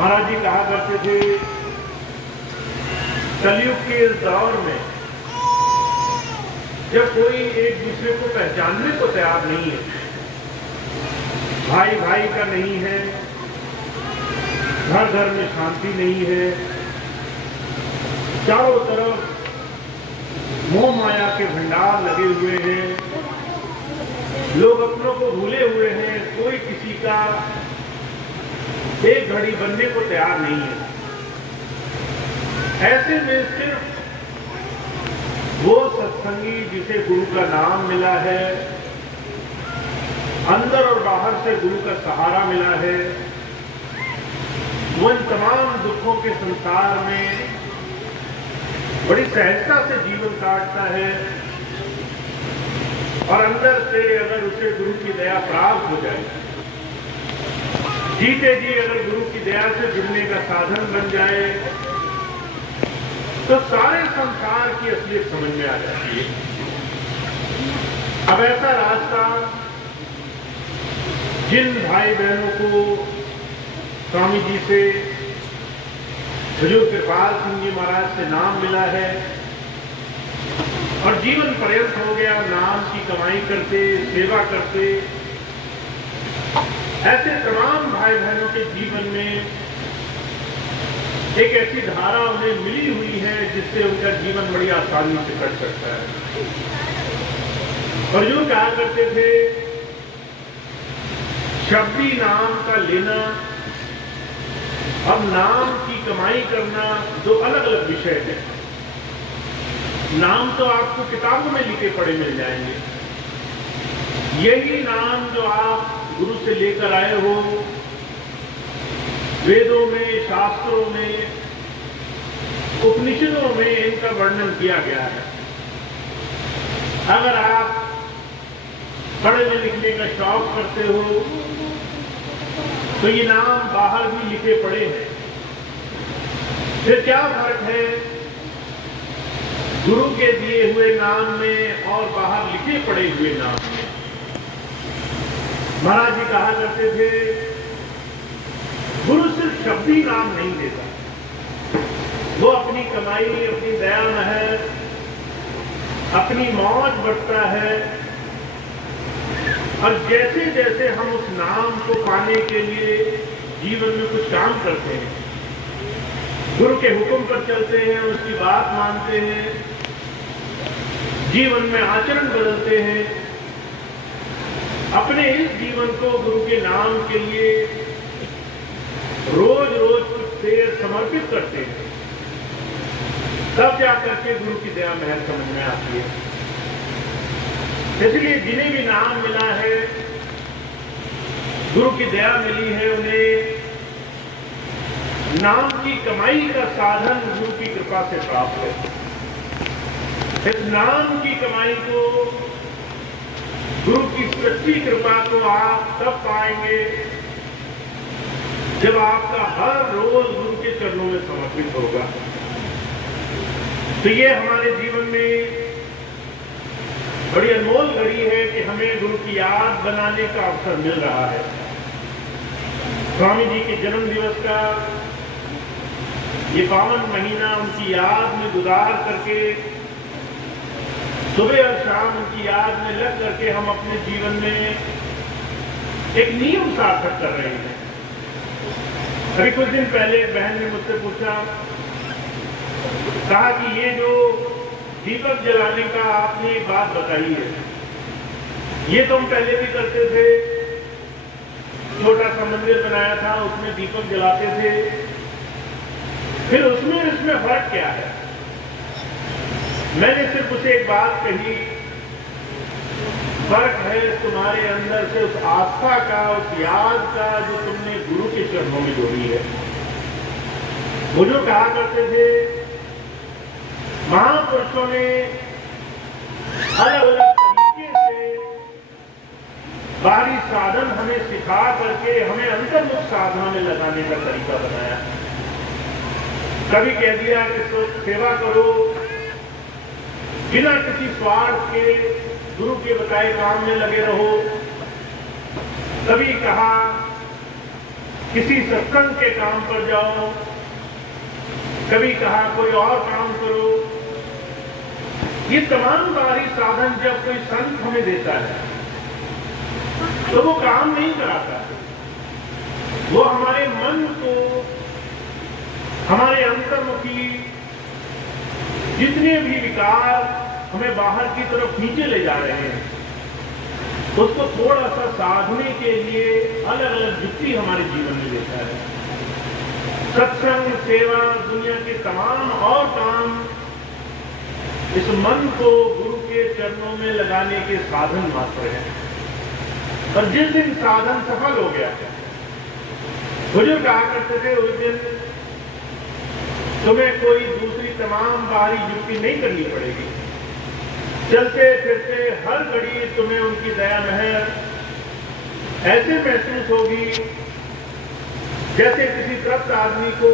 महाराज जी कहा करते थे, कलयुग के इस दौर में जब कोई एक दूसरे को पहचानने को तैयार नहीं है, भाई भाई का नहीं है, घर घर में शांति नहीं है, चारों तरफ मोह माया के भंडार लगे हुए हैं, लोग अपनों को भूले हुए हैं, कोई किसी का एक घड़ी बनने को तैयार नहीं है। ऐसे में सिर्फ वो सत्संगी जिसे गुरु का नाम मिला है, अंदर और बाहर से गुरु का सहारा मिला है, वो इन तमाम दुखों के संसार में बड़ी सहजता से जीवन काटता है और अंदर से अगर उसे गुरु की दया प्राप्त हो जाए, जीते जी अगर गुरु की दया से जुड़ने का साधन बन जाए, तो सारे संसार की असलियत समझ में आ जाती है। अब ऐसा रास्ता जिन भाई बहनों को स्वामी जी से, हुजूर कृपाल सिंह जी महाराज से नाम मिला है और जीवन पर्यंत हो गया नाम की कमाई करते, सेवा करते, ऐसे तमाम भाई बहनों के जीवन में एक ऐसी धारा उन्हें मिली हुई है जिससे उनका जीवन बड़ी आसानी से कट सकता है। और जो कहा करते थे, शब्दी नाम का लेना अब नाम की कमाई करना दो अलग अलग विषय है। नाम तो आपको किताबों में लिखे पढ़े मिल जाएंगे, यही नाम जो आप गुरु से लेकर आए हो, वेदों में, शास्त्रों में, उपनिषदों में इनका वर्णन किया गया है। अगर आप पढ़ने लिखने का शौक करते हो तो ये नाम बाहर भी लिखे पड़े हैं। फिर क्या फर्क है गुरु के दिए हुए नाम में और बाहर लिखे पड़े हुए नाम में? महाराज जी कहा करते थे, गुरु सिर्फ शब्दी नाम नहीं देता, वो अपनी कमाई, अपनी दया महर, अपनी मौज बटता है। और जैसे जैसे हम उस नाम को पाने के लिए जीवन में कुछ काम करते हैं, गुरु के हुक्म पर चलते हैं, उसकी बात मानते हैं, जीवन में आचरण बदलते हैं, अपने इस जीवन को गुरु के नाम के लिए रोज रोज कुछ देर समर्पित करते हैं, तब जाकर के गुरु की दया महर समझ में आती है। इसलिए जिन्हें भी नाम मिला है, गुरु की दया मिली है, उन्हें नाम की कमाई का साधन गुरु की कृपा से प्राप्त है। इस नाम की कमाई को, गुरु की सच्ची कृपा को आप तब पाएंगे जब आपका हर रोज गुरु के चरणों में समर्पित होगा। तो ये हमारे जीवन में बड़ी अनमोल घड़ी है कि हमें गुरु की याद बनाने का अवसर मिल रहा है। स्वामी जी के जन्म दिवस का ये पावन महीना उनकी याद में गुजार करके, सुबह और शाम उनकी याद में लग करके हम अपने जीवन में एक नियम सार्थक कर रहे हैं। अभी कुछ दिन पहले एक बहन ने मुझसे पूछा, कहा कि ये जो दीपक जलाने का आपने एक बात बताई है, ये तो हम पहले भी करते थे, छोटा सा मंदिर बनाया था, उसमें दीपक जलाते थे, फिर उसमें इसमें फर्क क्या है? मैंने सिर्फ उसे एक बात कही, फर्क है तुम्हारे अंदर से उस आस्था का, उस याद का जो तुमने गुरु के चरणों में जोड़ी है। वो जो कहा करते थे, महापुरुषों ने अलग अलग तरीके से बाहरी साधन हमें सिखा करके हमें अंतर्मुख साधना में लगाने का तरीका बनाया। कभी कह दिया कि सेवा करो, बिना किसी स्वार्थ के गुरु के बताए काम में लगे रहो। कभी कहा किसी सत्संग के काम पर जाओ, कभी कहा कोई और काम करो। ये तमाम बाहरी साधन जब कोई संत हमें देता है तो वो काम नहीं कराता, वो हमारे मन को, हमारे अंतर्मुखी जितने भी विकार हमें बाहर की तरफ खींचे ले जा रहे हैं, उसको थोड़ा सा साधने के लिए अलग अलग युक्ति हमारे जीवन में देता है। सत्संग, सेवा, दुनिया के तमाम और काम इस मन को गुरु के चरणों में लगाने के साधन मात्र हैं। और जिस दिन साधन सफल हो गया, बुजुर्ग कहा करते थे, उस दिन तुम्हें कोई दूसरी तमाम बाहरी युक्ति नहीं करनी पड़ेगी। चलते फिरते हर घड़ी तुम्हें उनकी दया महर ऐसे महसूस होगी जैसे किसी त्रस्त आदमी को